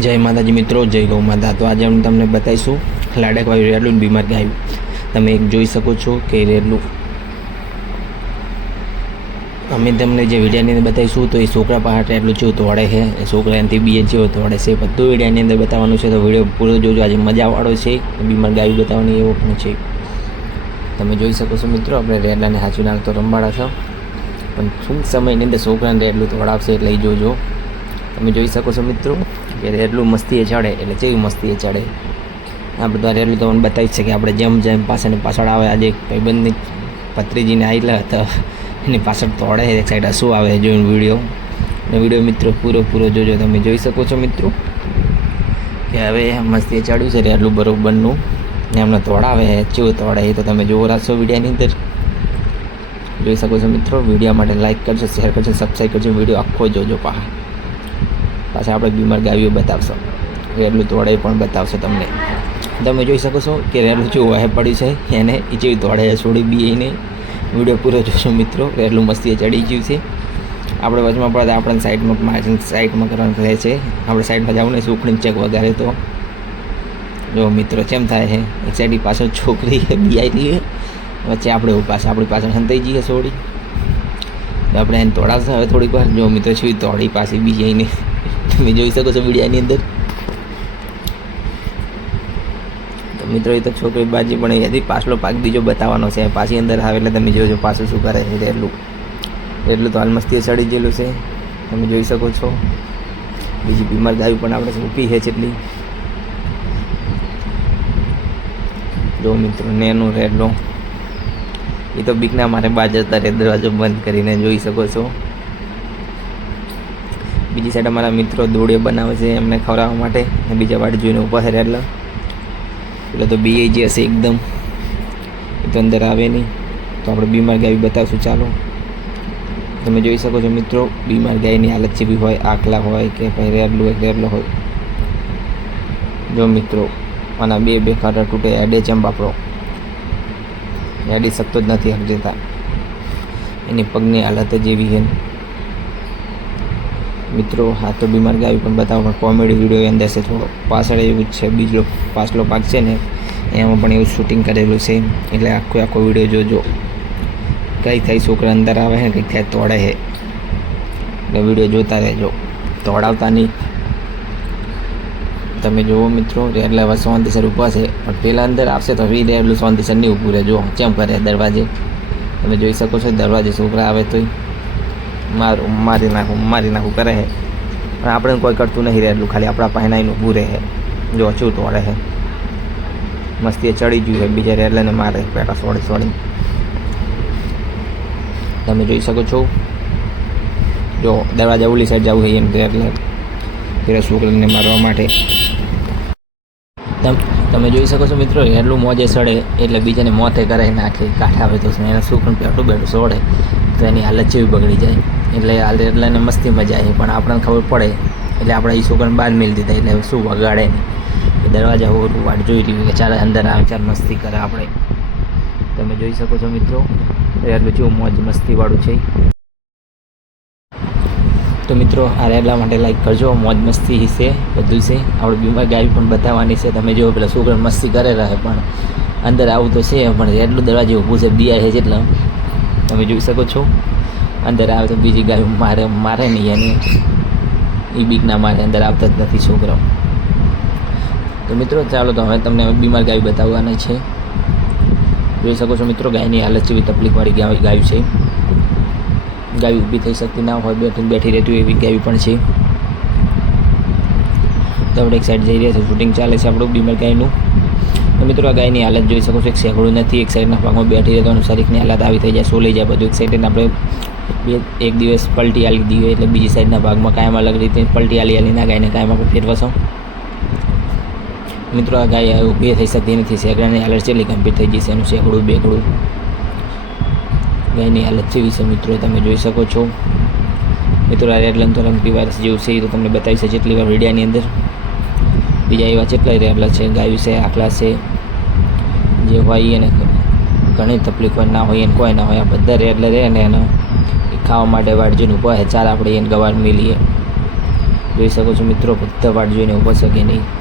જય માતાજી મિત્રો, જય ગૌ માતા। તો આજે હું તમને બતાવીશું લાડકવાયું રેડલું બીમાર ગાયું। તમે એક જોઈ શકો છો કે રેડલું અમે તમને જે વિડીયોની અંદર બતાવીશું તો એ છોકરા પાસે રેડલું જેવું તોડે છે, એ છોકરા એનાથી બીએ જેવો તોડે છે, બધું વિડીયોની અંદર બતાવવાનું છે। તો વિડીયો પૂરો જોજો, આજે મજાવાળો છે, બીમાર ગાયું બતાવવાની એવો પણ છે। તમે જોઈ શકો છો મિત્રો, આપણે રેડલાને હાચું નાખ તો રંબાડા છો, પણ ટૂંક સમયની અંદર છોકરાને રેડલું તોડાવશે એટલે એ જોજો। તમે જોઈ શકો છો મિત્રો કે રેડલું મસ્તીએ ચડે એટલે કેવી મસ્તીએ ચડે। આ બધા રેડલું તમને બતાવી છે કે આપણે જેમ જેમ પાછળ પાછળ આવે, આજે ભાઈબંધની પત્રીજીને આવેલા હતા એની પાછળ તોડે એક સાઈડ શું આવે જોઈને વિડીયો મિત્રો પૂરો જોજો। તમે જોઈ શકો છો મિત્રો કે હવે મસ્તીએ ચડ્યું છે રેડલું બરોબરનું, એમને તોડાવે ચેવું તોડે એ તો તમે જોવો રાખશો વિડીયોની અંદર। જોઈ શકો છો મિત્રો, વિડીયો માટે લાઈક કરજો, શેર કરજો, સબસ્ક્રાઈબ કરજો, વિડીયો આખો જોજો। પાછા આપણે બીમાર ગાવીઓ બતાવશો, રેડલું તોડે પણ બતાવશો તમને। તમે જોઈ શકો છો કે રેડલું જેવું વાહે પડ્યું છે એને એ જેવી તોડે છોડી બીને વિડીયો પૂરો જોશો મિત્રો। રેડલું મસ્તીએ ચડી ગયું છે, આપણે વચમાં પડે આપણને સાઈડમાં કરવાનું રહે છે, આપણે સાઈડમાં જવું ને સુખડી ચેક વગાડે તો જો મિત્રો કેમ થાય છે, એક સાઈડ પાછળ છોકરી બીઆઈ છે, વચ્ચે આપણે આપણી પાછળ હંતાઈ જઈએ છોડી, આપણે એને તોડાવશે હવે થોડીક વાર। જો મિત્રો છે તોડી પાછી બીજાઈને તમે જોઈ શકો છો વિડીયોની અંદર। તો મિત્રો એ તો છોકરી બાજી પણ એથી પાછલો ભાગ બીજો બતાવવાનો છે, પાછી અંદર આવે એટલે તમે જોજો પાછું શું કરે છે રેડલું તો હાલ મસ્તીએ ચડી ગયેલું છે, તમે જોઈ શકો છો। બીજી બીમાર ગાયું પણ આપણે ઊભી છે જેટલી, જો મિત્રો નેનું રેડલો એ તો બીકના મારે બાજ અત્યારે દરવાજો બંધ કરીને જોઈ શકો છો। બીજી સાઈડ અમારા મિત્રો દોડે બનાવે છે એમને ખવડાવવા માટે, બીજા વાડ જોઈને ઊભા છે રેડલા, એટલે તો બીએ જે હશે એકદમ એ તો અંદર આવે નહીં। તો આપણે બીમાર ગાય બતાવશું, ચાલો। તમે જોઈ શકો છો મિત્રો બીમાર ગાયની હાલત જેવી હોય, આખલા હોય કે ભાઈ રેડલો હોય। જો મિત્રો આના બે ખાટા તૂટે, એડે ચંપાપડો એડી શકતો જ નથી હરજેતા, એની પગની હાલત જેવી છે મિત્રો। હા તો બીમાર ગાયું પણ બતાવો, પણ કોમેડી વિડીયો અંદર છે થોડો, પાછળ એવું જ છે, બીજો પાછલો ભાગ છે ને એમાં પણ એવું શૂટિંગ કરેલું છે, એટલે આખો વિડીયો જોજો। કંઈ થાય છોકરા અંદર આવે છે, કંઈક થાય તોડે છે, એટલે વિડીયો જોતા રહેજો, તોડાવતા નહીં। તમે જુઓ મિત્રો રેડલા હવે સોંતીસર ઊભા છે, પણ પહેલાં અંદર આવશે તો એ રેડલું સોંતીસર નહીં ઊભું રહે, જો કેમ કરે દરવાજે, તમે જોઈ શકો છો દરવાજે છોકરા આવે તોય મારી નાખું કરે છે, પણ આપણે કોઈ કરતું નહીં રેડલું, ખાલી આપણા પાસે આવીને ઊભું રહે, જો ઓછું તોડે છે, મસ્તીએ ચડી ગયું છે, બીજા રેડલાને મારે પેટા સોડી। તમે જોઈ શકો છો, જો દરવાજા ઓલી સાઈડ જવું હોય એમ રેડલા પેલા છોકરાને મારવા માટે। તમે જોઈ શકો છો મિત્રો રેડલું મોજે સડે એટલે બીજાને મોતે કરે નાખે, કાંઠા આવે તો એને છોકરું બેઠું સોડે તો એની હાલત જેવી બગડી જાય, એટલે આ રેડલાને મસ્તી મજા આવે, પણ આપણને ખબર પડે એટલે આપણે એ છોકરાને બહાર મેળી દીધા, એટલે શું વગાડે નહીં, દરવાજા હોવું વાટ જોઈ રહ્યું કે ચાલ અંદર આવે, ચાલ મસ્તી કરે આપણે। તમે જોઈ શકો છો મિત્રો રેડલું જેવું મોજ મસ્તીવાળું છે। તો મિત્રો આ રેડલા માટે લાઈક કરજો, મોજ મસ્તી છે બધું છે, આપણે બીમાર ગાય પણ બતાવવાની છે। તમે જો પેલા છોકરા મસ્તી કરે રહે, પણ અંદર આવું તો છે, પણ રેડલું દરવાજે ઊભું છે બિયા છે એટલે તમે જોઈ શકો છો, અંદર આવે તો બીજી ગાય મારે નહીં, અને એ બીક ના મારે અંદર આવતા જ નથી છોકરાઓ। તો મિત્રો ચાલો, તો હવે તમને બીમાર ગાય બતાવવાની છે। જોઈ શકો છો મિત્રો ગાયની હાલત જેવી તકલીફવાળી ગાયું છે, ગાય ઊભી થઈ શકતી ના હોય, બેઠી રહેતી એવી ગાય પણ છે। તો આપણે એક સાઈડ જઈ રહ્યા છે, શૂટિંગ ચાલે છે આપણું બીમાર ગાયનું। તો મિત્રો આ ગાયની હાલત જોઈ શકો છો, એક સેકડું નથી, એક સાઈડના ભાગમાં બેઠી રહેતો શરીરની હાલત આવી થઈ જાય, સોલાઈ જાય બધું, એક સાઈડ આપણે એક દિવસ પલટી આલી દઈએ એટલે બીજી સાઈડના ભાગમાં કાયમ અલગ રીતે પલટી આલીના ગાયને કાયમ આપણે ફેરવશો। મિત્રો આ ગાય ઊભી થઈ શકતી નથી, સેકડાની હાલત છેલ્લી ગંભીર થઈ જશે, એનું સેકડું બેકડું ગાયની હાલત જેવી છે મિત્રો, તમે જોઈ શકો છો। મિત્રો આ રેડલાનું તો રંગી વાયરસ જેવું છે, એ તો તમને બતાવી છે જેટલી વાર વિડીયાની અંદર, બીજા એવા જેટલા રેડલા છે, ગાયું છે, આખલા છે, જે હોય એને ઘણી તકલીફ હોય, ના હોય એને કોઈ ના હોય, આ બધા રેડલા રહે ને એને ખાવા માટે વાડજીને ઊભા છે, ચાલ આપણે એને ગવાર મિલીએ। જોઈ શકો છો મિત્રો, બધા વાટ જોઈને ઊભા છે કે નહીં.